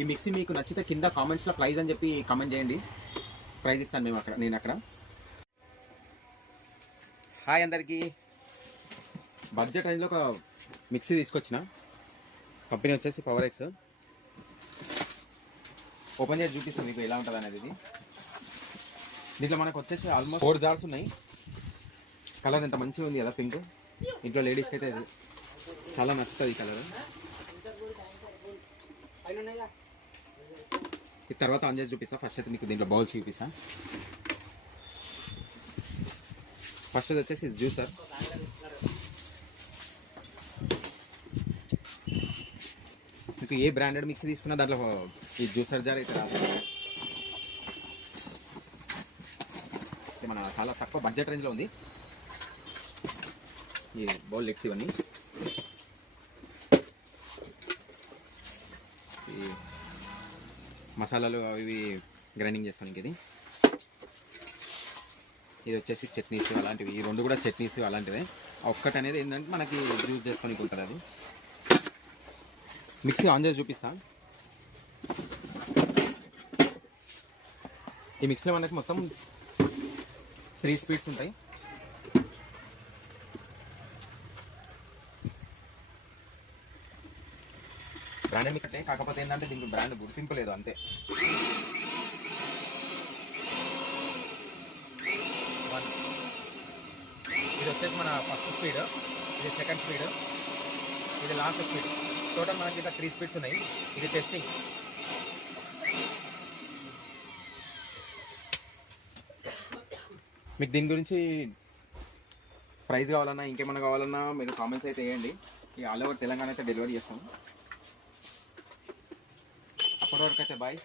ఈ మిక్సీ మీకు నచ్చితే కింద కామెంట్స్లో ప్రైజ్ అని చెప్పి కామెంట్ చేయండి, ప్రైజ్ ఇస్తాను నేను అక్కడ. హాయ్ అందరికీ, బడ్జెట్ రేంజ్లో ఒక మిక్సీ తీసుకొచ్చిన. కంపెనీ వచ్చేసి పవర్ ఎక్స్. ఓపెన్ చేసి చూపిస్తాను మీకు ఎలా ఉంటుంది అనేది. ఇది దీంట్లో మనకు వచ్చేసి ఆల్మోస్ట్ 4 జార్స్ ఉన్నాయి. కలర్ ఎంత మంచిగా ఉంది కదా, పింక్. ఇంట్లో లేడీస్కి అయితే చాలా నచ్చుతుంది ఈ కలర్. ఈ తర్వాత ఆన్ చేసి చూపిస్తా. ఫస్ట్ అయితే మీకు దీంట్లో బౌల్స్ చూపిస్తా. ఫస్ట్ వచ్చేసి జ్యూసర్. మీకు ఏ బ్రాండెడ్ మిక్సీ తీసుకున్నా దాంట్లో ఈ జ్యూసర్ జార్ అయితే రాదు. మన చాలా తక్కువ బడ్జెట్ రేంజ్లో ఉంది ఈ బౌల్ లిడ్స్. ఇవన్నీ ఈ మసాలాలు అవి గ్రైండింగ్ చేసుకోనికి. ఇది వచ్చేసి చట్నీస్ అలాంటివి. ఈ 2 కూడా చట్నీస్ అలాంటివే. ఒక్కటి అనేది ఏంటంటే మనకి జ్యూస్ చేసుకోనికి ఉంటుంది. అది మిక్సీ ఆన్ చేసి చూపిస్తాను. ఈ మిక్సీలో మనకి మొత్తం 3 స్పీడ్స్ ఉంటాయి. బ్రాండ్ మిక్సీ అంటే కాకపోతే ఏంటంటే దీనికి బ్రాండ్ గుర్తింపు లేదు అంతే. ఇది వచ్చేసి మన ఫస్ట్ స్పీడ్, ఇది సెకండ్ స్పీడ్, ఇది లాస్ట్ స్పీడ్. టోటల్ మనకి ఇట్లా 3 స్పీడ్స్ ఉన్నాయి. ఇది టెస్టింగ్. మీకు దీని గురించి ప్రైస్ కావాలన్నా ఇంకేమైనా కావాలన్నా మీరు కామెంట్స్ అయితే వేయండి. ఈ ఆల్ ఓవర్ తెలంగాణ అయితే డెలివరీ చేస్తాము. అప్పటి వరకు అయితే బాయ్.